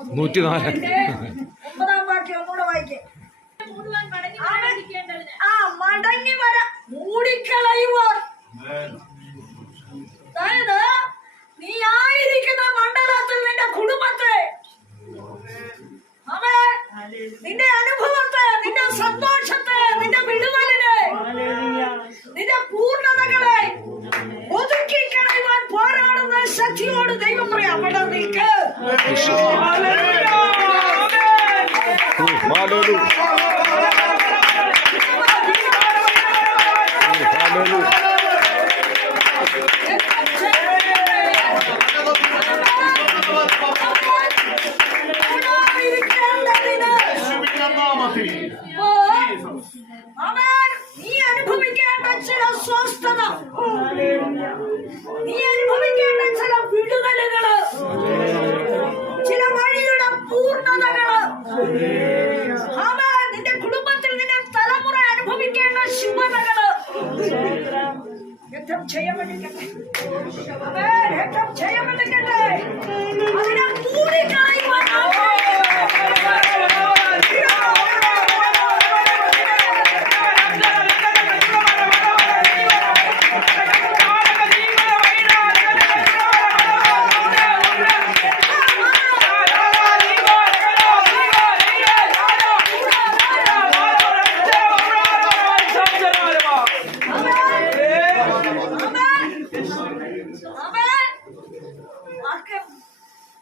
104 9-ാം വാക്യം ഒന്നുകൂടെ വായിക്കേ. മടങ്ങി വരാ മൂടിക്കളയുവാൻ. അതായത് നീ ആയിരിക്കുന്ന മണ്ഡലത്തിൽ നിന്റെ കുടുംബത്തെ, നിന്റെ അനുഭവത്തെ, നിന്റെ സന്തോഷത്തെ, നിന്റെ വിടുതലിനെ, നിന്റെ പൂർണ്ണതകളെ ഒതുക്കി കളയുവാൻ പോരാടുന്ന ശക്തിയോട് ദൈവം പറയാം, അവിടെ നിൽക്ക്. നീ അനുഭവിക്കേണ്ട ചില സ്വസ്ഥത, നീ അനുഭവിക്കേണ്ട ചില വിടുതലുകള്, ചില വഴിയുടെ പൂർണ്ണതകള്, നിന്റെ കുടുംബത്തിൽ നിന്റെ തലമുറ അനുഭവിക്കേണ്ട ശുഭതകള് രക്തം ചെയ്യപ്പെട്ടിരിക്കട്ടെ, രക്തം ചെയ്യപ്പെട്ടിരിക്കട്ടെ. അതിനെ മൂടിക്കളയുവാൻ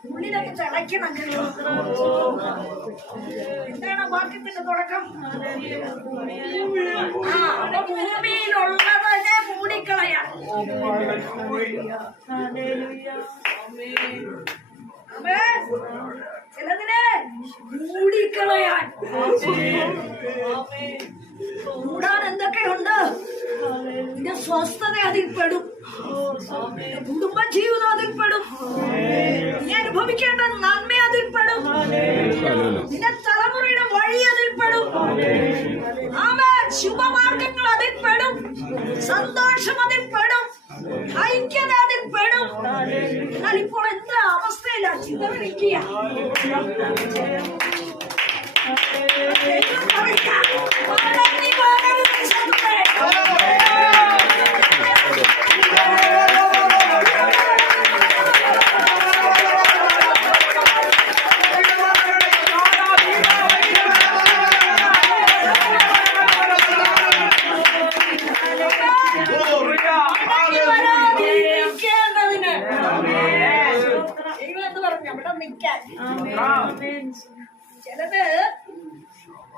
ഉള്ളിലൊക്കെ തിളയ്ക്കണം. എന്താണ് വാക്യത്തിന്റെ തുടക്കം? അപ്പൊ ഭൂമിയിലുള്ളതിനെ മൂടിക്കളയാം. ചിലതിനെ മൂടിക്കളയാൻ. മൂടാൻ എന്തൊക്കെയുണ്ട്? നിന്റെ സ്വസ്ഥത അതിൽപ്പെടും, കുടുംബ ജീവിതം അതിൽപ്പെടും, നീ അനുഭവിക്കേണ്ട നന്മ അതിൽപ്പെടും, നിന്റെ തലമുറയുടെ വഴി അതിൽപ്പെടും, ശുഭമാർഗങ്ങൾ അതിൽപ്പെടും, സന്തോഷം അതിൽപ്പെടും, ഐക്യത അതിൽപ്പെടും. എന്നാൽ ഇപ്പോൾ എന്താ അവസ്ഥയില്ല? ചിതറിക്കുക. ചിലത്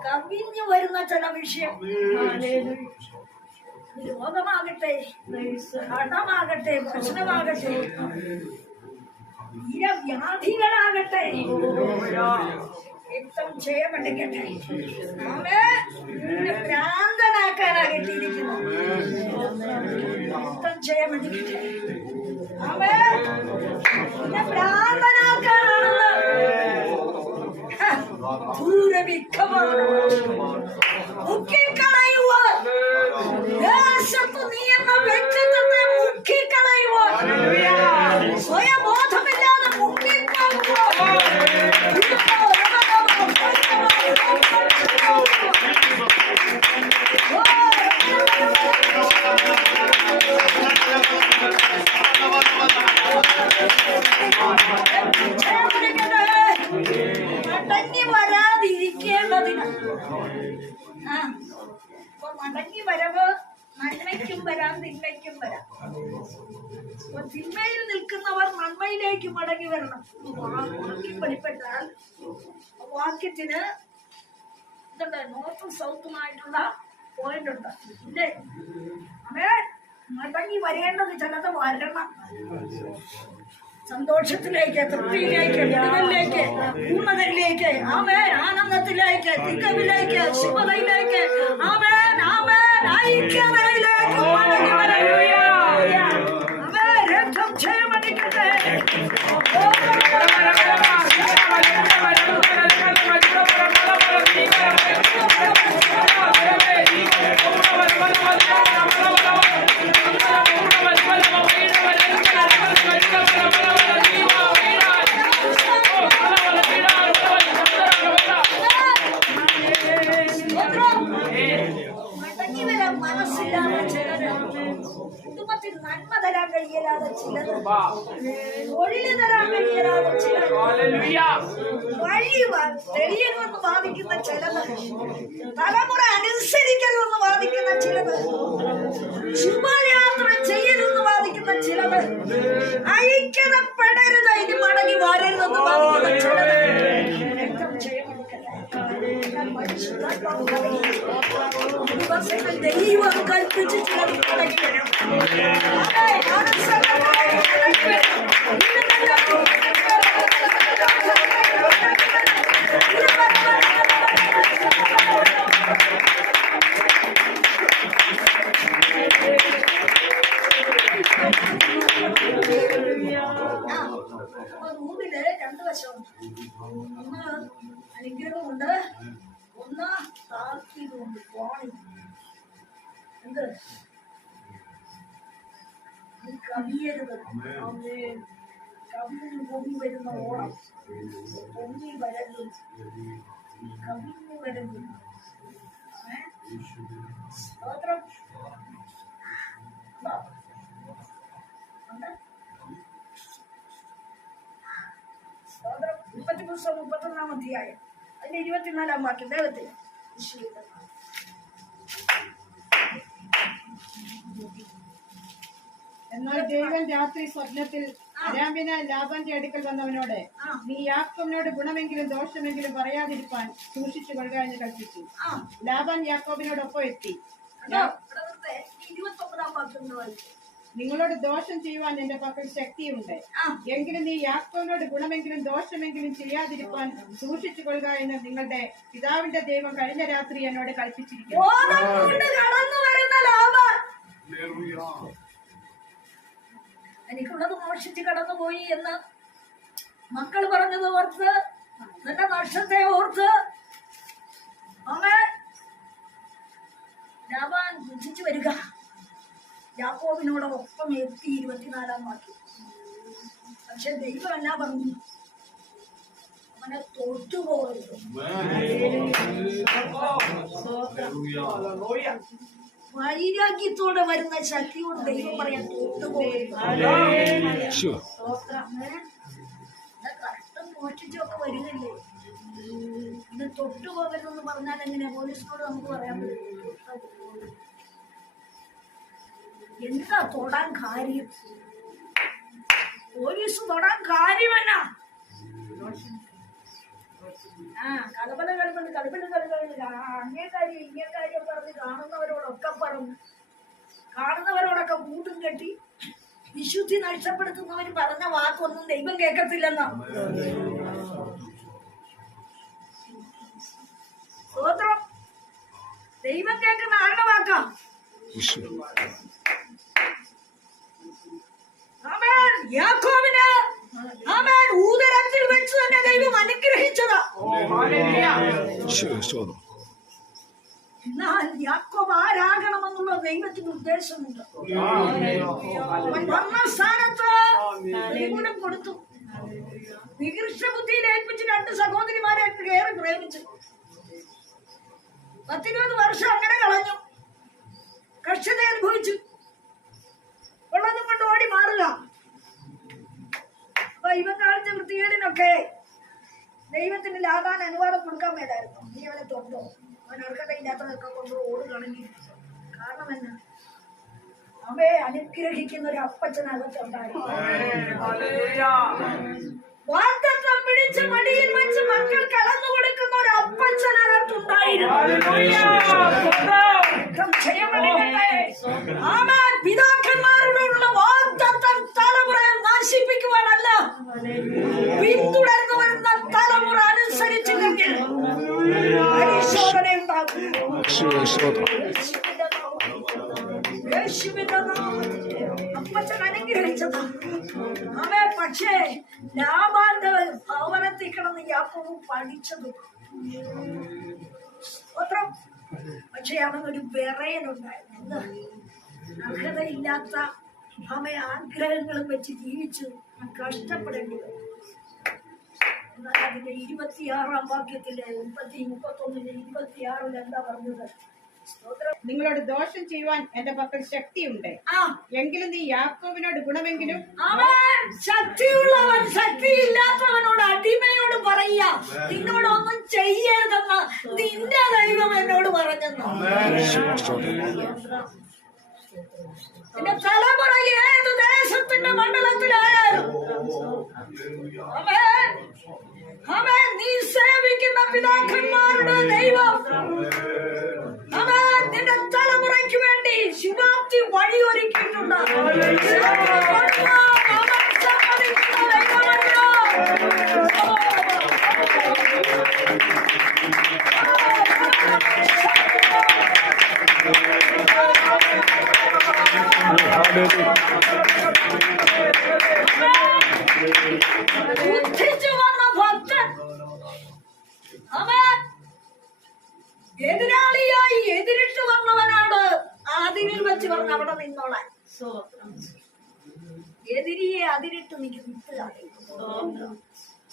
കവിഞ്ഞു വരുന്ന ചില വിഷയം, രോഗമാകട്ടെ, കടമാകട്ടെ, പ്രശ്നമാകട്ടെ, വ്യാധികളാകട്ടെ, രക്തം ചെയ്യപ്പെട്ടിരിക്കട്ടെ. ഭ്രാന്തനാക്കാനാ കെട്ടിയിരിക്കുന്നു. രക്തം ചെയ്യപ്പെട്ടിരിക്കട്ടെ. ഭ്രാന്തനാക്കാനാണുള്ളത്. മുക്കിക്കളയുവാൻ, ദേശത്ത് നീ എന്ന വ്യക്തിത്വത്തെ മുക്കിക്കളയുവാൻ, സ്വയബോധമില്ലാതെ മുക്കിക്കളയുവാൻ, മടങ്ങി വരാതിരിക്കേണ്ടതിന്. അപ്പൊ മടങ്ങി വരവ് നന്മയ്ക്കും വരാം, തിന്മയ്ക്കും വരാം. അപ്പൊ തിന്മയിൽ നിൽക്കുന്നവർ നന്മയിലേക്ക് മടങ്ങി വരണം. വാക്യം വെളിപ്പെട്ടാൽ വാക്യത്തിന് ഇതുണ്ട്, നോർത്തും സൗത്തുമായിട്ടുള്ള പോയിന്റ് ഉണ്ട് ഇല്ലേ? മടങ്ങി വരേണ്ടത് ചിലത് വരണം. സന്തോഷത്തിലേക്ക്, തൃപ്തിയിലേക്ക്, വിടുതലിലേക്ക്, പൂർണ്ണതയിലേക്ക്, ആനന്ദത്തിലേക്ക്, തികവിലേക്ക്, ശുഭതയിലേക്ക്, ഐക്യതയിലേക്ക് മടങ്ങി വരൂയ. രക്തം ചെയ്യപ്പെട്ടിരിക്കട്ടെ. Hallelujah. കഴിയാതെ ചിലത്, തൊഴില് തരാൻ കഴിയാതെ ചിലത്, വഴി തെളിയണമെന്ന് വാദിക്കുന്ന ചിലത്, തലമുറ അനുസരിക്കരുതെന്ന് വാദിക്കുന്ന ചിലത്, ശുഭയാത്ര ചെയ്യരുതെന്ന് വാദിക്കുന്ന ചിലത്, ഐക്യതപ്പെടരുത് ഇനി മടങ്ങി വരരുതെന്ന് വാദിക്കുന്ന ചിലത്. ദൈവം കൽപ്പിച്ച് ചിലത് മടങ്ങി വരും. ഭൂമിയില് രണ്ടു വശമുണ്ട്. ഒന്ന് അനുഗ്രഹമുണ്ട്, ഒന്ന് താക്കീതുണ്ട്. എന്ത് കവിയരുത്. കവിഞ്ഞു പൊങ്ങി വരുന്ന ഓണം, പൊങ്ങി വരരുത്, കവിഞ്ഞു വരരുത്. സ്തോത്രം. 31 അധ്യായം അതിന്റെ 24 വാക്യം ദൈവത്തിൽ. എന്നാൽ ദൈവം രാത്രി സ്വപ്നത്തിൽ അരാമ്യനായ ലാബാന്റെ അടുക്കൽ വന്നവനോട്, നീ യാക്കോബിനോട് ഗുണമെങ്കിലും ദോഷമെങ്കിലും പറയാതിരിക്കാൻ സൂക്ഷിച്ചു കൊള്ളുക എന്ന് കൽപ്പിച്ചു. ലാബാൻ യാക്കോബിനോടൊപ്പം എത്തി. 29 വാക്യം നിങ്ങളോട് ദോഷം ചെയ്യുവാൻ എന്റെ പക്കൽ ശക്തിയുണ്ട്, എങ്കിലും നീ യാക്കോബിനോട് ഗുണമെങ്കിലും ദോഷമെങ്കിലും ചെയ്യാതിരിക്കാൻ സൂക്ഷിച്ചു കൊള്ളുക എന്ന് നിങ്ങളുടെ പിതാവിന്റെ ദൈവം കഴിഞ്ഞ രാത്രി എന്നോട് കൽപ്പിച്ചിരിക്കുന്നു. എനിക്കുള്ളത് മോഷിച്ച് കടന്നുപോയി എന്ന് മക്കൾ പറഞ്ഞത് ഓർത്ത്, നിന്റെ നഷ്ടത്തെ ഓർത്ത് ലാബാൻ ദുഃഖിച്ചു വരിക. യാക്കോബിനോടൊപ്പം എത്തി. 24 വാക്യം. പക്ഷെ ദൈവം എന്നാ പറഞ്ഞു? അവനെ തോറ്റുപോകരുത്. വൈരാഗ്യത്തോടെ വരുന്ന ശക്തിയോട് ദൈവം പറയാൻ തോറ്റുപോകരുത്. കഷ്ടം മോഷ്ടിച്ചൊക്കെ വരുന്നില്ലേ? ഇത് തൊട്ടുപോകരുതെന്ന് പറഞ്ഞാൽ എങ്ങനെയാ? പോലീസിനോട് നമുക്ക് പറയാൻ പറ്റും എന്താ തൊടാൻ കാര്യം? പോലീസ് തൊടാൻ കാര്യമെന്നാ? കലപല അങ്ങേ കാര്യം ഇങ്ങേ കാര്യം പറഞ്ഞ് കാണുന്നവരോടൊക്കെ കൂട്ടും കെട്ടി വിശുദ്ധി നഷ്ടപ്പെടുത്തുന്നവര് പറഞ്ഞ വാക്കൊന്നും ദൈവം കേൾക്കത്തില്ലെന്നാ. സ്തോത്രം. ദൈവം കേൾക്കുന്ന ആരുടെ വാക്കാ? യാക്കോബിന് ഊദരത്തിൽ വെച്ച് തന്നെ ദൈവം അനുഗ്രഹിച്ചതാ. എന്നാൽ യാക്കോബ് ആരാകണമെന്നുള്ള ദൈവത്തിന് ഉദ്ദേശമുണ്ട്. വന്ന സ്ഥാനത്ത് പ്രതികൂലം കൊടുത്തു. നികൃഷ്ട ബുദ്ധിയിൽ ഏൽപ്പിച്ച് 2 സഹോദരിമാരെ ഏറെ പ്രേമിച്ചു. 10-20 വർഷം അങ്ങനെ കളഞ്ഞു. കഷ്ടത അനുഭവിച്ചു. ഉള്ളതും കൊണ്ട് ഓടി മാറുക. അപ്പൊ ഇവൻ കാണിച്ച വൃത്തികേടിനൊക്കെ ദൈവത്തിന് ലാബാൻ അനുവാദം കൊടുക്കാൻ മേലായിരുന്നു. നീ അവനെ തൊട്ടോ? അവൻ അർഹതയില്ലാത്തതൊക്കെ കൊണ്ട് ഓടുകയാണെങ്കിൽ കാരണം എന്നാ? അവയെ അനുഗ്രഹിക്കുന്ന ഒരു അപ്പച്ചനകത്തുണ്ടായിരുന്നു. വാഗ്ദത്തം പിടിച്ച് മടിയിൽ വെച്ച് മക്കൾ കടന്നു കൊടുക്കുന്ന ഒരു അപ്പച്ചനകത്തുണ്ടായിരുന്നു. പിതാക്കന്മാരോടുള്ള വാഗ്ദത്തം തലമുറയെ നശിപ്പിക്കുവാനല്ല, പിന്തുടർന്നു വരുന്ന തലമുറ അനുസരിച്ചില്ലെങ്കിൽ പരിശോധന ഉണ്ടാകും. അപ്പച്ചൻ അനുഗ്രഹിച്ചതാ അവയെ. പക്ഷേ ലാബാന്റെ ഭവനത്തിൽ കിടന്ന് യാക്കോബ് പഠിച്ചത്. പക്ഷെ അവനൊരു വിറയലുണ്ടായിരുന്നു. അർഹതയില്ലാത്ത അവയെ ആഗ്രഹങ്ങളും വെച്ച് ജീവിച്ചു കഷ്ടപ്പെടേണ്ടി വരും. എന്നാൽ അതിന്റെ 26 വാക്യത്തില് 31 26 എന്താ പറഞ്ഞത്? നിങ്ങളോട് ദോഷം ചെയ്യുവാൻ എന്റെ പക്കൽ ശക്തിയുണ്ട്. എങ്കിലും നീ യാക്കോബിനോട് ഗുണമെങ്കിലും. അവൻ ശക്തിയുള്ളവൻ ശക്തിയില്ലാത്തവനോട് അടിമയോട് പറയാ, നിന്നോടൊന്നും ചെയ്യരുതെന്ന് നിന്റെ ദൈവം എന്നോട് പറഞ്ഞെന്ന്. നിന്റെ തലമുറ ഏത് ദേശത്തിന്റെ മണ്ഡലത്തിലായാലും അവൻ നീ സേവിക്കുന്ന പിതാക്കന്മാരുടെ ദൈവം അവൻ നിന്റെ തലമുറയ്ക്ക് വേണ്ടി ശുഭാപ്തി വഴിയൊരുക്കിയിട്ടുണ്ട്. അവൻ സമ്മതിക്കുന്ന ദൈവമല്ലോ. ബുദ്ധിച്ചു വന്ന ഭക്തൻ അവൻ എതിരാളിയായി എതിരിട്ട് വന്നവനാണ് അതിരിൽ വെച്ച് പറഞ്ഞ അവിടെ നിന്നോളാൻ. എതിരിയെ അതിരിട്ട് നിൽക്കുക.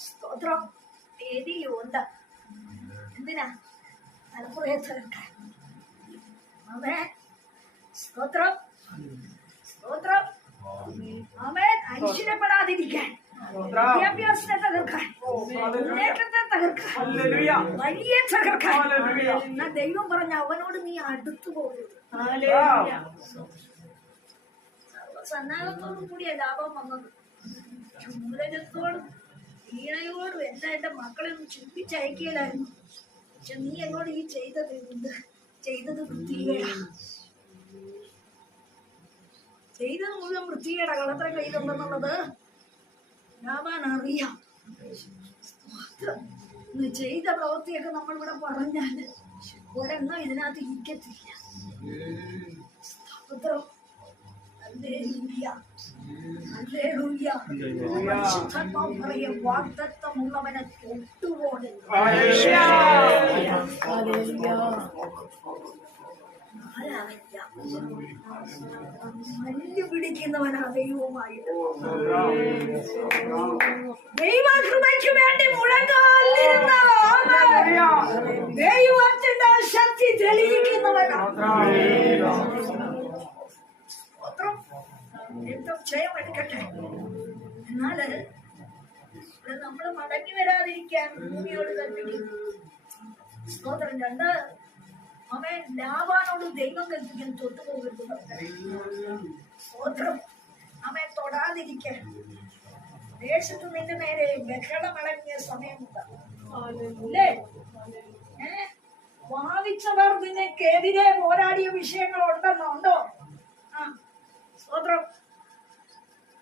സ്തോത്രം. എതിരിയുണ്ട്. എന്തിനാ? തലപ്പുറയെ തകർക്കാൻ. അവൻ സ്തോത്രം സ്തോത്രം. അവൻ ഐശ്വര്യപ്പെടാതിരിക്കാൻ, വിദ്യാഭ്യാസത്തെ തകർക്കാൻ, മുന്നേറ്റത്തെ തകർക്കാൻ, വഴിയെ തകർക്കാൻ. എന്നാ ദൈവം പറഞ്ഞ അവനോട് നീ അടുത്തു പോകരുത്. സന്നാഹത്തോടും കൂടിയ ലാഭം വന്നത്. ചൂരകത്തോടും വീണയോടും എല്ലാം എന്റെ മക്കളെ ഒന്ന് ചുംബിച്ചയക്കിയല്ലായിരുന്നു. പക്ഷെ നീ എന്നോട് ഈ ചെയ്തത് വൃത്തികേടാ. ചെയ്തത് മുഴുവൻ വൃത്തികേടാ. കളത്ര കയ്യിലുണ്ടെന്നുള്ളത് ലാഭാൻ അറിയാം. ചെയ്ത പ്രവൃത്തിയൊക്കെ നമ്മളിവിടെ പറഞ്ഞാല് ഒരെണ്ണം ഇതിനകത്ത് ഇരിക്കത്തില്ല. വാഗ്ദത്തമുള്ളവനെ തൊട്ടുപോലെ പിടിക്കുന്നവനാ ദൈവവുമായിട്ട്. ദൈവകൃപയ്ക്ക് വേണ്ടി മുഴങ്ങാലിരുന്ന ദൈവത്തിന്റെ ശക്തി തെളിയിക്കുന്നവനാ. ക്ഷയമെടുക്കട്ടെ. എന്നാല് നമ്മള് മടങ്ങി വരാതിരിക്കാൻ ഭൂമിയോട് കൽപ്പിക്കുന്നു. സ്തോത്രം. 2 അവൻ ലാബാനോട് ദൈവം കൽപ്പിക്കാൻ തൊട്ടുപോകരുത്. സ്തോത്രം. അവൻ തൊടാതിരിക്കാൻ. ദേശത്ത് നിന്റെ നേരെ ബഹളമടങ്ങിയ സമയമുണ്ട് അല്ലേ? വാദിച്ചവർ നിനക്കെതിരെ പോരാടിയ വിഷയങ്ങളുണ്ടോ? സ്തോത്രം.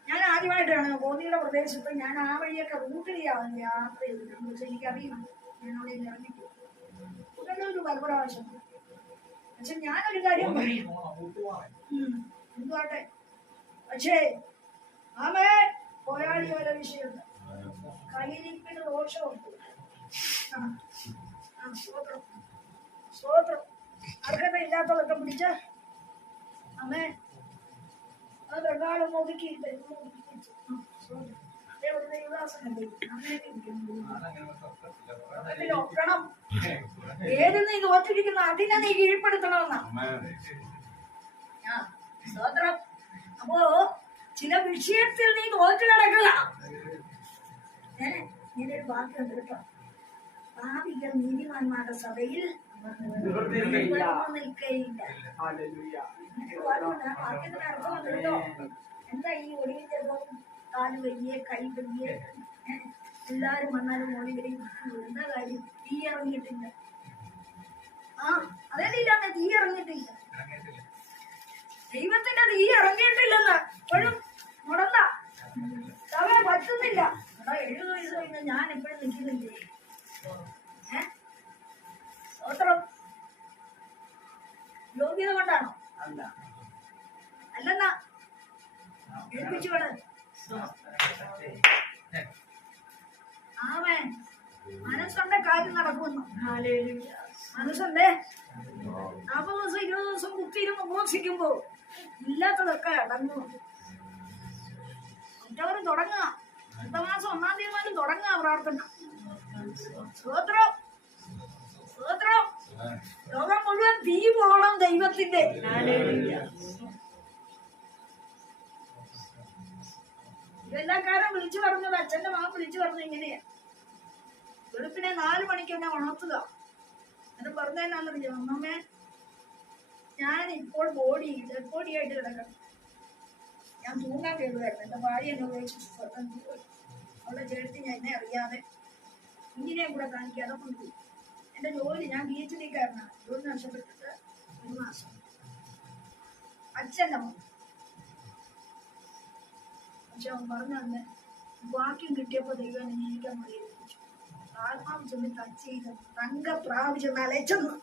ഞാൻ ആദ്യമായിട്ടാണ് കോന്നിയുടെ പ്രദേശത്ത്. ഞാൻ ആ വഴിയൊക്കെ റൂട്ടിലാണ് യാത്ര ചെയ്തിട്ടുണ്ട്. എനിക്കറിയാം. ഞാനവിടെ ഇറങ്ങിപ്പോ ഒരു പലപ്രാവശ്യം. പക്ഷെ ഞാനൊരു കാര്യം പറയാം. എന്തുവാട്ടെ, പക്ഷേ അവൻ പോരാടിയ വല്ല വിഷയമുണ്ട്. കയ്യിലിപ്പിന് ദോഷമുണ്ട്. സ്തോത്രം സ്തോത്രം. അർഹത ഇല്ലാത്തതൊക്കെ പിടിച്ച അവൻ അതെക്കാളും ഒതുക്കിയിട്ട് ഒക്കണം. ഏത് നീ തോറ്റിരിക്കുന്ന അതിനെ നീ കീഴ്പ്പെടുത്തണമെന്നാ. സ്തോത്രം. അപ്പോ ചില വിഷയത്തിൽ നീ തോറ്റു കിടക്കുക. ഇങ്ങനൊരു വാക്കുണ്ട് കേട്ടോ. പാപികൾ നീതിമാന്മാരുടെ സഭയിൽ നിൽക്കയില്ല. വാക്യത്തിന് അർത്ഥമുണ്ട് കേട്ടോ. എന്താ ഈ ഒടിയും ചെറുപ്പം കാല് വലിയ കൈ വലിയ എല്ലാരും വന്നാലും മോളിവരെയും എന്താ കാര്യം? തീ ഇറങ്ങിയിട്ടില്ല. അതേതില്ലാന്ന് തീ ഇറങ്ങിയിട്ടില്ല. ദൈവത്തിന്റെ തീ ഇറങ്ങിയിട്ടില്ലെന്ന് എപ്പോഴും മുടന്ന സഭ പറ്റുന്നില്ല. 70 വയസ്സ് കഴിഞ്ഞ ഞാൻ എപ്പോഴും നിൽക്കുന്നില്ലേ? സ്തോത്രം. യോഗ്യത കൊണ്ടാണോ? അല്ലെന്നാ ഏൽപ്പിച്ചുകൊണ്ട് ആമേൻ. മനസ്സുണ്ട കാര്യം നടക്കുന്നു. മനസ്സുണ്ടേ. 40 ദിവസം 20 ദിവസം കുത്തിയിരുന്ന് ഉപവസിക്കുമ്പോ ഇല്ലാത്തതൊക്കെ അടങ്ങും. മറ്റവരും തുടങ്ങുക. അടുത്ത മാസം 1-ാം തീയതി തുടങ്ങുക പ്രാർത്ഥന. സ്തോത്രം സ്തോത്രം. ലോകം മുഴുവൻ തീ പോകണം ദൈവത്തിന്റെ. എല്ലാക്കാരും വിളിച്ചു പറഞ്ഞത്, അച്ഛന്റെ മകൻ വിളിച്ചു പറഞ്ഞത് ഇങ്ങനെയാ, വെളുപ്പിനെ 4 മണിക്ക് എന്നെ ഉണർത്തുക. എന്ന് പറഞ്ഞതെന്നാന്നറിയോ, അമ്മമ്മേ ഞാൻ ഇപ്പോൾ ഡെഡ് ബോഡിയായിട്ട് കിടക്കണം, ഞാൻ തൂങ്ങാൻ കയറുമായിരുന്നു. എന്റെ ഭാര്യ എന്നെ ഉപയോഗിച്ച് അവളുടെ ചേർത്തി ഞാൻ എന്നെ അറിയാതെ കുഞ്ഞിനെയും കൂടെ കാണിക്കാതെ കൊണ്ടുപോയി. എന്റെ ജോലി, ഞാൻ PhD കാരനാണ്, ജോലി നഷ്ടപ്പെട്ടിട്ട് 1 മാസം. അച്ഛൻ്റെ മോൻ. പക്ഷെ അവൻ പറഞ്ഞു തന്നെ വാക്യം കിട്ടിയപ്പോ ദൈവം എന്നെ ജീവിക്കാൻ വേണ്ടി ഏൽപ്പിച്ചു. ആത്മാവ് ചെന്ന് ടച്ച് ചെയ്ത് തങ്ക പ്രാപിച്ച് നലച്ചെന്ന്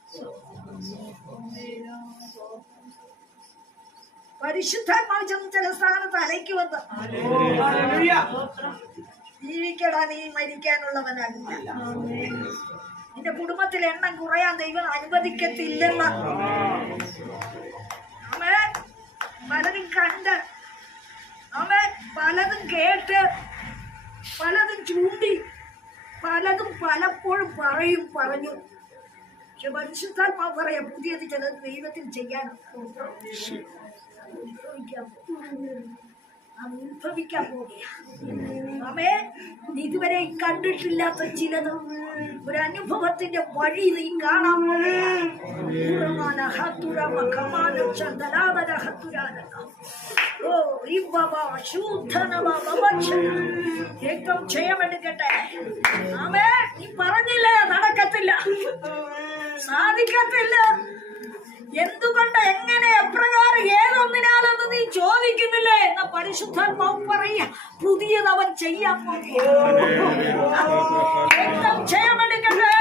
പരിശുദ്ധാത്മാവ് ചെന്ന് ചില സ്ഥാനത്ത് അലയ്ക്ക് വന്ന് ജീവിക്കടാ, നീ മരിക്കാനുള്ളവനല്ല. നിന്റെ കുടുംബത്തിൽ എണ്ണം കുറയാൻ ദൈവം അനുവദിക്കത്തില്ലെന്ന് അവൻ പലതും കണ്ട്, അവൻ പലതും കേട്ട്, പലതും ചൂണ്ടി, പലതും പലപ്പോഴും പറഞ്ഞു. പക്ഷെ പരിശുദ്ധാത്മാവ് പറയാം പുതിയത് ചിലത് ദൈവത്തിൽ ചെയ്യാനുണ്ട്. അനുഭവിക്കാൻ പോവുകയാണ്. ഇതുവരെ കണ്ടിട്ടില്ലാത്ത ചിലത്, ഒരു അനുഭവത്തിന്റെ വഴി നീ കാണാൻ ഏറ്റവും ക്ഷയമെടുക്കട്ടെ. നീ പറഞ്ഞില്ലേ നടക്കത്തില്ല, സാധിക്കത്തില്ല, എന്തുകൊണ്ട്, എങ്ങനെ, എപ്രകാരം, ഏതൊന്നിനാലെന്ന് നീ ചോദിക്കുന്നില്ലേ എന്ന പരിശുദ്ധാത്മാവ് പറയുക, പുതിയത് അവൻ ചെയ്യാൻ ക്ഷയമെടുക്കട്ടെ.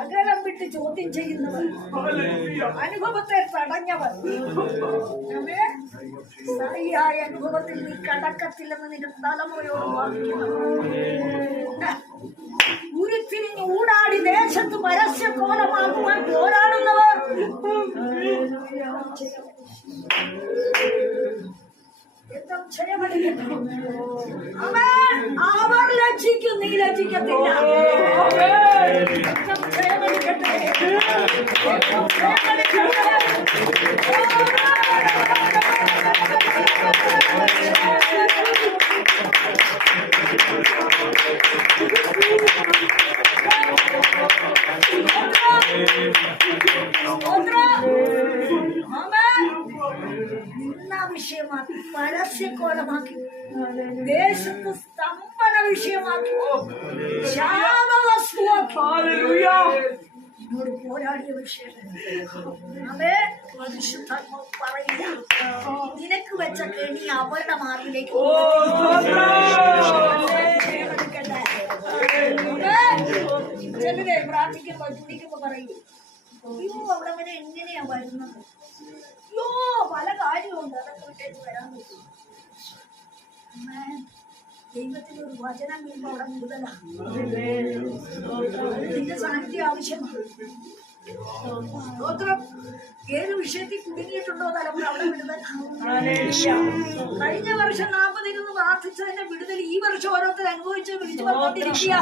അകലം വിട്ട് ചോദ്യം ചെയ്യുന്നവർ, അനുഭവത്തെ തടഞ്ഞവർ, സഹിയായ അനുഭവത്തിൽ നീ കടക്കത്തില്ലെന്ന് നിന്റെ തലമുറയോട് വാദിക്കുന്നവർ, ഉരുത്തിരിഞ്ഞ് ഊടാടി ദേശത്ത് പരസ്യ കോലമാകുവാൻ പോരാടുന്നവർ, അവർ ലജ്ജിക്കും, നീ ലജ്ജിക്കത്തില്ല. വിഷയമാക്കി, പരസ്യക്കോലമാക്കി, ദേശത്ത് സ്തംഭന വിഷയമാക്കി, ശാപവസ്തുവാക്കി എന്നോട് പോരാടിയ വിഷയം. പരിശുദ്ധാത്മാവ് പറയുക, നിനക്ക് വെച്ച കെണി അവരുടെ മാർഗിലേക്ക് ചിലരെ പ്രാർത്ഥിക്കുമ്പോ ചുണ്ടിക്കുമ്പോ പറയൂ, അയ്യോ അവിടെ വരെ എങ്ങനെയാ വരുന്നത്, അയ്യോ പല കാര്യമുണ്ട്, അതൊക്കെ വിട്ടേക്ക് വരാൻ പറ്റും. ദൈവത്തിന്റെ ഒരു വചനം വീഴുമ്പോ അവിടെ കൂടുതലാണ്, നിന്റെ സാന്നിധ്യം ആവശ്യമാണ്. സ്തോത്രം. ഏത് വിഷയത്തിൽ കുടുങ്ങിയിട്ടുണ്ടോ തലമുറ അവിടെ വിടുതൽ. കഴിഞ്ഞ വർഷം 40 ഇരുന്ന് പ്രാർത്ഥിച്ചതിന്റെ വിടുതൽ ഈ വർഷം ഓരോരുത്തർ അനുഭവിച്ച് വിളിച്ചു പറഞ്ഞോണ്ടിരിക്കുക.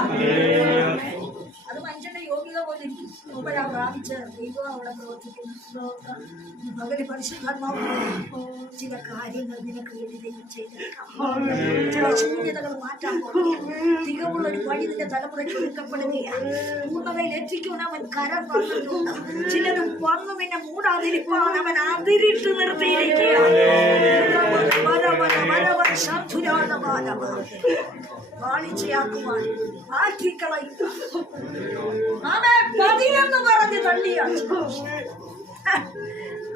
അത് മനുഷ്യന്റെ യോഗ്യത പോലെ ഇരിക്കും. ഇപ്പോഴാ പ്രാപിച്ച് ദൈവം അവിടെ പ്രവർത്തിക്കുന്നു. മകന് പരിശുദ്ധാത്മാവ് ചില കാര്യങ്ങൾ നിനക്ക് വേണ്ടി ദൈവം ചെയ്തെടുക്കാം. ചില ശൂന്യതകൾ മാറ്റാൻ പോകുക. തികവുള്ളൊരു വഴി നിന്റെ തലമുറയ്ക്ക് ഒരുക്കപ്പെടുകയാണ്. പൂർണ്ണതയിൽ എത്തിക്കുവാൻ അവൻ കരം പറഞ്ഞിട്ടുണ്ട്. ചിലരും വന്നു നിന്നെ മൂടാതിരിപ്പാൻ അവൻ അതിരിട്ട് നിർത്തിയിരിക്കുകയാണ്. വാളിച്ചയാക്കുവാൻ ആക്കിക്കളയുക. പതിനെന്ന് പറഞ്ഞ് തള്ളിയാണ്.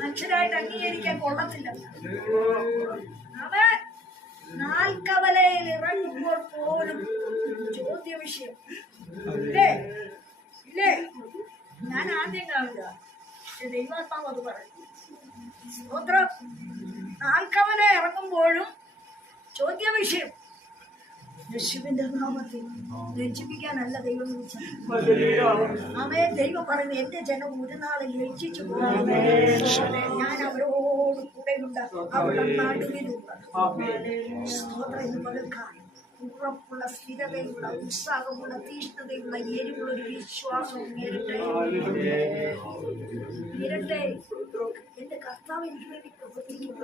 മനുഷ്യരായിട്ട് അംഗീകരിക്കാൻ കൊള്ളത്തില്ല. നാൽക്കവലയിൽ ഇറങ്ങുമ്പോൾ പോലും ചോദ്യ വിഷയം ഇല്ലേ ഇല്ലേ? ഞാൻ ആദ്യം കാണുക, ദൈവാത്മാവ് അത് പറഞ്ഞു. സ്തോത്രം. നാൽക്കവല ഇറങ്ങുമ്പോഴും ചോദ്യ വിഷയം. യേശുവിന്റെ നാമത്തിൽ ലജ്ജിപ്പിക്കാനല്ല ദൈവം വിളിച്ചത്. അവയെ ദൈവം പറയുന്നത്, എന്റെ ജനം ഒരു നാളിൽ ലജ്ജിച്ചു പോകും, ഞാൻ അവരോട് കൂടെയുണ്ട്, അവരുടെ നടുവിലുണ്ട്. സ്തോത്രം. എന്ന് പകർക്കാൻ ഉറപ്പുള്ള, സ്ഥിരതയുള്ള, ഉത്സാഹമുള്ള, തീഷ്ണതയുള്ള, എരിവുള്ള ഒരു വിശ്വാസം ഉയരട്ടെ. എന്റെ കർത്താവ് എനിക്ക് വേണ്ടി പ്രവർത്തിക്കും,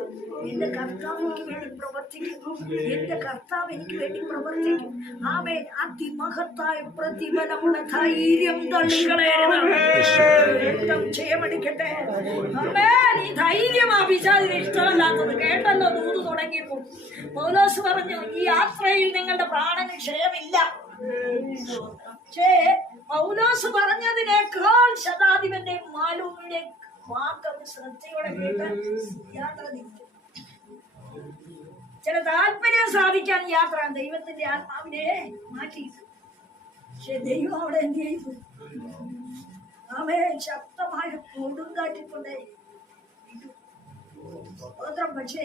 എന്റെ കർത്താവ് എനിക്ക് വേണ്ടി പ്രവർത്തിക്കും, എന്റെ കർത്താവ് എനിക്ക് വേണ്ടി പ്രവർത്തിക്കും. ആമേൻ. അതിമഹത്തായ പ്രതിഫലമുള്ള ധൈര്യം തള്ളിക്കളയരുത്. ജയമടിക്കട്ടെ. ആമേൻ. ഈ ധൈര്യം പിശാചിന് ഇഷ്ടമല്ലാത്തത്. കേട്ടല്ലോ ദൂത് തുടങ്ങിയപ്പോൾ പൗലോസ് പറഞ്ഞു, ഈ യാത്രയിൽ നിങ്ങളുടെ പ്രാണന് ക്ഷയമില്ല. പക്ഷേ പൗലോസ് പറഞ്ഞതിനേക്കാൾ ശതാധിപന്റെ മാലൂമിന്റെ വാക്ക് ശ്രദ്ധയോടെ കേട്ട് യാത്ര തിരിച്ചു. ചില താല്പര്യം സാധിക്കാൻ യാത്ര ദൈവത്തിന്റെ ആത്മാവിനെ മാറ്റിയിട്ടു. പക്ഷെ ദൈവം അവിടെ എന്ത് ചെയ്തു? അവയെ ശക്തമായ കൊടുങ്കാറ്റിക്കൊണ്ടേ. പക്ഷേ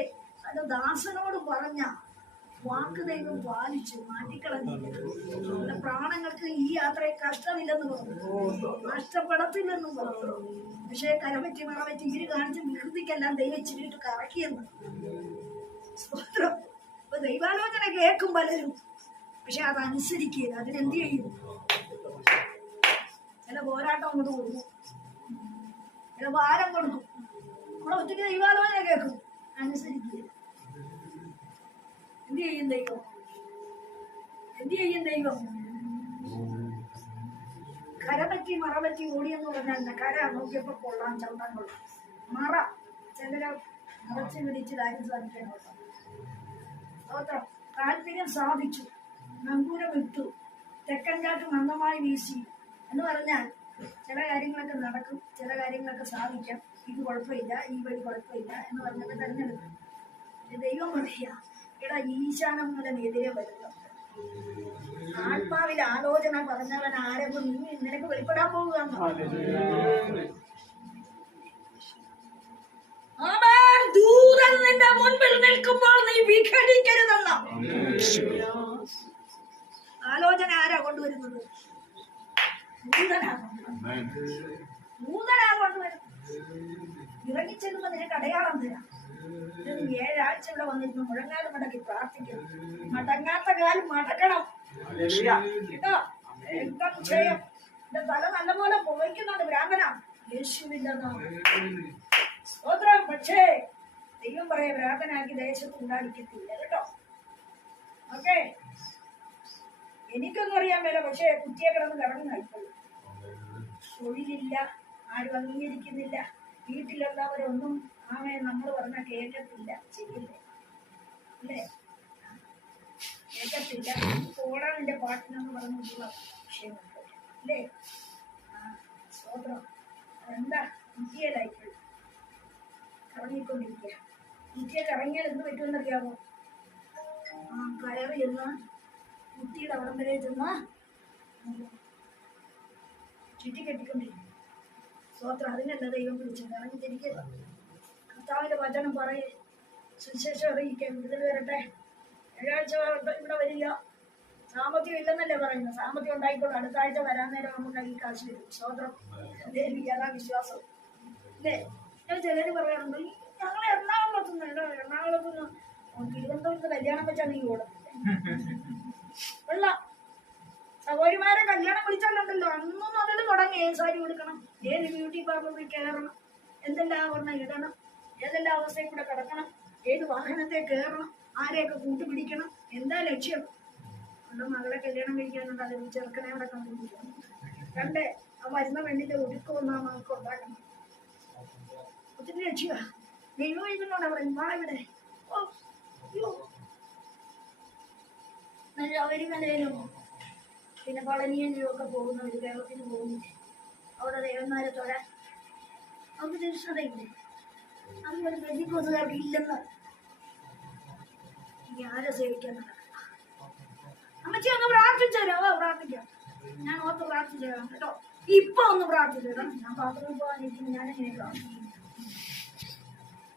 അത് ദാസനോട് പറഞ്ഞ വാക്ക് ദൈവം പാലിച്ചു, മാറ്റിക്കളഞ്ഞില്ല. പ്രാണങ്ങൾക്ക് ഈ യാത്രയിൽ കഷ്ടമില്ലെന്ന് പറഞ്ഞു, നഷ്ടപ്പെടത്തില്ലെന്നും പറഞ്ഞു. പക്ഷേ കരപറ്റി മറപറ്റി ഇവര് കാണിച്ച വികൃതിക്കെല്ലാം ദൈവം ഇച്ചിരിട്ട് കറക്കിയെന്ന്. സ്തോത്രം. ഇപ്പൊ ദൈവാലോചന കേൾക്കും പലരും, പക്ഷെ അതനുസരിക്കുക. അതിനെന്ത് ചെയ്യും? ചില പോരാട്ടം അങ്ങോട്ട് കൊടുക്കും, ചില ഭാരം കൊടുക്കും. നമ്മളെ ഒത്തിരി ദൈവാലോചന കേൾക്കും, അനുസരിക്കുക. എന്ത് ചെയ്യും ദൈവം? എന്ത് ചെയ്യും ദൈവം? കരപറ്റി മറപറ്റി ഓടിയെന്ന് പറഞ്ഞാൽ കര നോക്കിയപ്പോ കൊള്ളാൻ, ചവിട്ടാൻ കൊള്ളാം. മറ ചിലരെ മറച്ചു പിടിച്ച് കാര്യം സാധിക്കാൻ കൊള്ളാം. സ്തോത്രം. താല്പര്യം സാധിച്ചു, നങ്കൂരം ഇട്ടു, തെക്കൻ കാറ്റ് മന്ദമായി വീശി എന്ന് പറഞ്ഞാൽ ചില കാര്യങ്ങളൊക്കെ നടക്കും, ചില കാര്യങ്ങളൊക്കെ സാധിക്കാം. ഇത് കുഴപ്പമില്ല, ഈ വഴി കുഴപ്പമില്ല എന്ന് പറഞ്ഞൊക്കെ തെരഞ്ഞെടുക്കും. ദൈവം പറയാ, എടാ ഈശാനം മൂലം എതിരെ വരുന്നു. ആത്മാവിൽ ആലോചന പറഞ്ഞവൻ ആരെങ്കിലും നീ നിനക്ക് വെളിപ്പെടാൻ പോവുകയാണ്. ദൂതൻ നിന്റെ മുൻപിൽ നിൽക്കുമ്പോൾ നീ വിഘടിക്കരുതെന്ന ആലോചന ആരാ കൊണ്ടുവരുന്നത്? ദൂതനാ കൊണ്ടുവരുന്നത്. ഇറങ്ങിച്ചെല്ലുമ്പോ നിനക്ക് അടയാളം തരാം. 7 ആഴ്ച ഇവിടെ വന്നിരുന്നു, മുഴങ്ങാല് മടക്കി പ്രാർത്ഥിക്കണം. മടങ്ങാത്ത കാലം മടക്കണം കേട്ടോ. എന്തം ചെയ്യും? എന്റെ തല നല്ലപോലെ പുകയ്ക്കുന്നുണ്ട്, ഭ്രാന്തനാ. യേശുവിന്റെ സ്തോത്രം. പക്ഷേ ദൈവം പറയാ, ഭ്രാന്തനാക്കി ദേശത്ത് ഉണ്ടായിരിക്കത്തില്ല കേട്ടോ. ഓക്കെ, എനിക്കൊന്നും അറിയാൻ മേല, പക്ഷേ കുറ്റിയെ കിടന്ന് കടന്നു കഴിക്കുള്ളൂ. തൊഴിലില്ല, ആരും അംഗീകരിക്കുന്നില്ല, വീട്ടിലുള്ളവരൊന്നും ആമേ നമ്മൾ പറഞ്ഞ കേൾക്കത്തില്ല, ചെയ്യില്ലേ അല്ലേ? കേൾക്കത്തില്ല. ഓടാനിന്റെ പാട്ടിനെന്ന് പറഞ്ഞിട്ടുള്ള വിഷയമുണ്ട് അല്ലേ? സ്തോത്രം. എന്താ കുറ്റിയലായിപ്പോയി കറങ്ങിക്കൊണ്ടിരിക്കുക. കുറ്റിയെ കറങ്ങിയാൽ എന്ത് പറ്റുമെന്നറിയാമോ? കയറി ചെന്ന് കുറ്റിയുടെ അവിടം വരെ ചെന്ന് ചുറ്റിക്കെട്ടിക്കൊണ്ടിരിക്കും. സ്തോത്രം. അതിനല്ല ദൈവം വിളിച്ചത്. ഇറങ്ങി തിരിക്കുക, കർത്താവിന്റെ വചനം പറയേ, സുവിശേഷം അറിയിക്കാൻ, വിടുതൽ വരട്ടെ. 7 ആഴ്ച ഇവിടെ വരിക. സാമ്പത്തികം ഇല്ലെന്നല്ലേ പറയുന്നത്? സാമ്പത്തികം ഉണ്ടായിക്കോളും. അടുത്ത ആഴ്ച വരാൻ നേരം നമുക്ക് കയ്യിൽ കാശ് വരും. സ്തോത്രം. അതാ വിശ്വാസം അല്ലേ? ചിലര് പറയാറുണ്ട്, ഞങ്ങൾ എറണാകുളത്തുനിന്ന് തിരുവനന്തപുരത്ത് കല്യാണം വെച്ചാൽ നീ ഓടത്തില്ല. ഉള്ള സഹോദരിമാരെ കല്യാണം വിളിച്ചാലുണ്ടല്ലോ, അന്നും അതിൽ തുടങ്ങി. ഏത് സാരി കൊടുക്കണം, ഏത് ബ്യൂട്ടി പാർലറിൽ കയറണം, എന്തെല്ലാം ഒരെണ്ണം ഇടണം, ഏതെല്ലാം അവസ്ഥയിൽ കൂടെ കിടക്കണം, ഏത് വാഹനത്തെ കയറണം, ആരെയൊക്കെ കൂട്ടുപിടിക്കണം, എന്താ ലക്ഷ്യം? നമ്മുടെ മകളെ കല്യാണം കഴിക്കാനുണ്ട്, അത് ചെറുക്കനെ അവിടെ കണ്ടുപിടിക്കണം. കണ്ടേ ആ വരുന്ന പെണ്ണിന്റെ ഒരുക്കമൊന്നും ആ മകൾക്ക് ഉണ്ടാക്കണം. ഒത്തിരി ലക്ഷ്യമാണ്. ദൈവം ഇതുകൊണ്ടാണ് പറയും, വാ ഇവിടെ. ഓ ശബരിമലയിലും പിന്നെ പളനിയിലും ഒക്കെ പോകുന്നവർ കേരളത്തിന് പോകുന്നില്ലേ? അവിടെ ദേവന്മാരെ തൊഴാൻ അവർക്ക് തീഷ്ണതയില്ലേ? അതുപോലെ ബന്ധുക്കോസുകാർക്ക് ഇല്ലെന്ന് ഈ ആരെ സേവിക്കാൻ നടക്കണം. അമ്മച്ചി ഒന്ന് പ്രാർത്ഥിച്ചേരാവോ? പ്രാർത്ഥിക്കാം. ഞാൻ ഓർത്ത് പ്രാർത്ഥിച്ചേരാം കേട്ടോ. ഇപ്പൊ ഒന്ന് പ്രാർത്ഥിച്ചേരാം. ഞാൻ ബാത്റൂമിൽ പോകാനിരിക്കുന്നു. ഞാൻ എങ്ങനെ പ്രാർത്ഥിക്കും?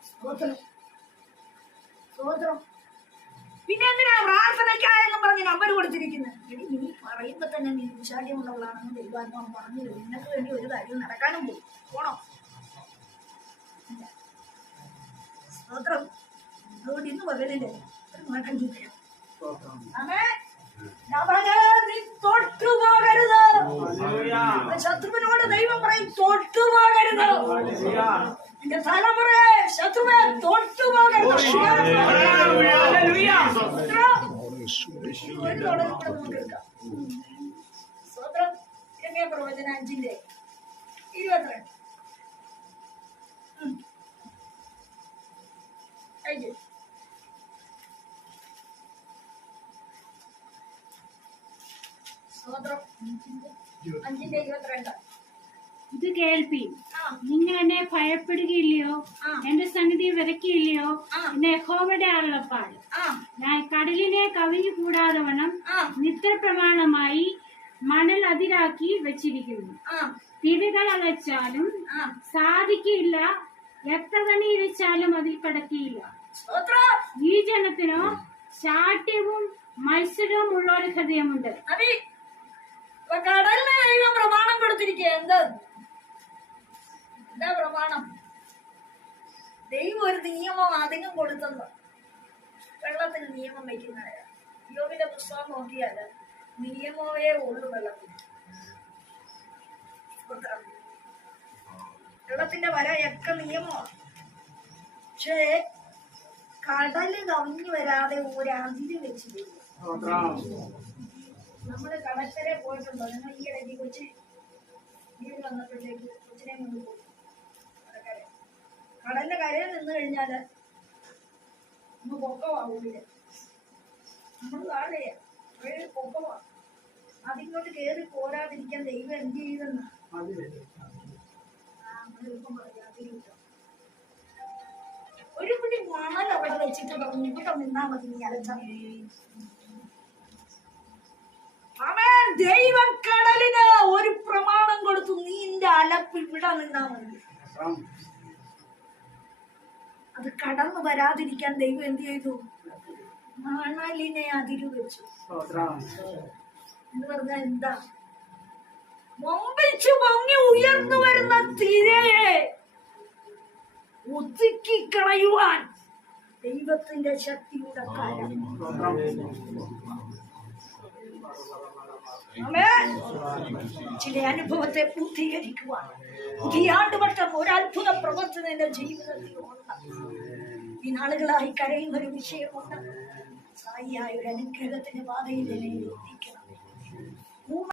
സ്തോത്രം. പിന്നെ എന്തിനാ പ്രാർത്ഥനയ്ക്കായെന്നും പറഞ്ഞ് നമ്പർ കൊടുത്തിരിക്കുന്നത്? എടി, നീ പറയുമ്പോ തന്നെ നീ വിശാല്യമുള്ളവളാണെന്ന് ദൈവാത്മാവ് പറഞ്ഞു തരും. നിനക്ക് വേണ്ടി ഒരു കാര്യം നടക്കാനും പോകും. പോണോ? സ്തോത്രം. അതുകൊണ്ട് ഇന്ന് പകലില്ലേ ഒരു മാറ്റം ചെയ്യാം. നീ തൊട്ടുപോകരുത്. ശത്രുവിനോട് ദൈവം പറയും തൊട്ടുപോകരുത്. എന്റെ തലമുറയെ ശത്രുവെ തൊട്ടുപോകരുത്. ഒരു തുടങ്ങി കൂടെ നമുക്ക് എടുക്കാം. സ്വതന്ത്രം രമ്യ പ്രവചന 5:22. സ്വതന്ത്രം 5:22. ഇത് കേൾപ്പീൻ, നിങ്ങൾ എന്നെ ഭയപ്പെടുകയില്ലയോ, എന്റെ സന്നിധി വിറയ്ക്കില്ലയോ എന്നെ യഹോവയുടെ അരുളപ്പാട്. ഞാൻ കടലിനെ കവിഞ്ഞു കൂടാതെ വണ്ണം നിത്യപ്രമാണമായി മണൽ അതിരാക്കി വെച്ചിരിക്കുന്നു. തിരകൾ അലച്ചാലും സാധിക്കില്ല, എത്ര തന്നെ ഇരച്ചാലും അതിൽ കടക്കിയില്ല. ഈ ജനത്തിനോ ശാഠ്യവും മത്സരവും ഉള്ള ഒരു ഹൃദയമുണ്ട്. കടലിന് ദൈവം പ്രമാണം കൊടുത്തിരിക്കുക. എന്താ പ്രമാണം? ദൈവം ഒരു നിയമം അധികം കൊടുത്തെന്ന്. വെള്ളത്തിന് നിയമം വയ്ക്കുന്നവരാ. യോബിന്റെ പുസ്തകം നോക്കിയാല് നിയമമേ ഉള്ളു വെള്ളത്തിന്. വെള്ളത്തിന്റെ വരയൊക്കെ നിയമമാണ്. പക്ഷേ കടല് കവിഞ്ഞു വരാതെ ഒരു അതിര് വെച്ചിട്ടില്ല. നമ്മള് കടൽക്കര പോയിട്ടുണ്ടോ? നിങ്ങൾ ഈ ഇടയ്ക്ക് കൊച്ചി വീട് വന്നപ്പോഴത്തേക്ക് കൊച്ചിനെ കൊണ്ട് പോയി കടലിന്റെ കരയിൽ നിന്ന് കഴിഞ്ഞാല് ഒന്ന് പൊക്കമാവൂല. നമ്മൾ താഴെയാ, പൊക്കമാ. അതിങ്ങോട്ട് കേറി പോരാതിരിക്കാൻ ദൈവം എന്ത് ചെയ്തെന്ന ഒരു പിടി മണൽ അവിടെ വെച്ചിട്ട് പറഞ്ഞു ഇവിടെ നിന്നാ മതി, നീ അലച്ചാ. അവൻ ദൈവക്കടലിന് ഒരു പ്രമാണം കൊടുത്തു, നീ നിന്റെ അലപ്പ് ഇവിടെ നിന്നാ മതി. അത് കടന്നു വരാതിരിക്കാൻ ദൈവം എന്ത് ചെയ്തു? മണലിനെ അതിരു വെച്ചു. എന്ന് പറഞ്ഞാൽ എന്താ? വമ്പിച്ചു പൊങ്ങി ഉയർന്നു വരുന്ന തിരയെ ഒതുക്കിക്കളയുവാൻ ദൈവത്തിന്റെ ശക്തിയുടെ കാലം. ചില അനുഭവത്തെ പൂർത്തീകരിക്കുവാൻ പുതിയ ആണ്ടുവട്ടം ഒരു അത്ഭുത പ്രവർത്തനം എന്റെ ജീവിതത്തിൽ ഉണ്ട്. ഈ നാളുകളായി കരയുന്ന ഒരു വിഷയമുണ്ട്. സായിയായ ഒരു അനുഗ്രഹത്തിന്റെ പാതയിൽ എത്തിക്കണം.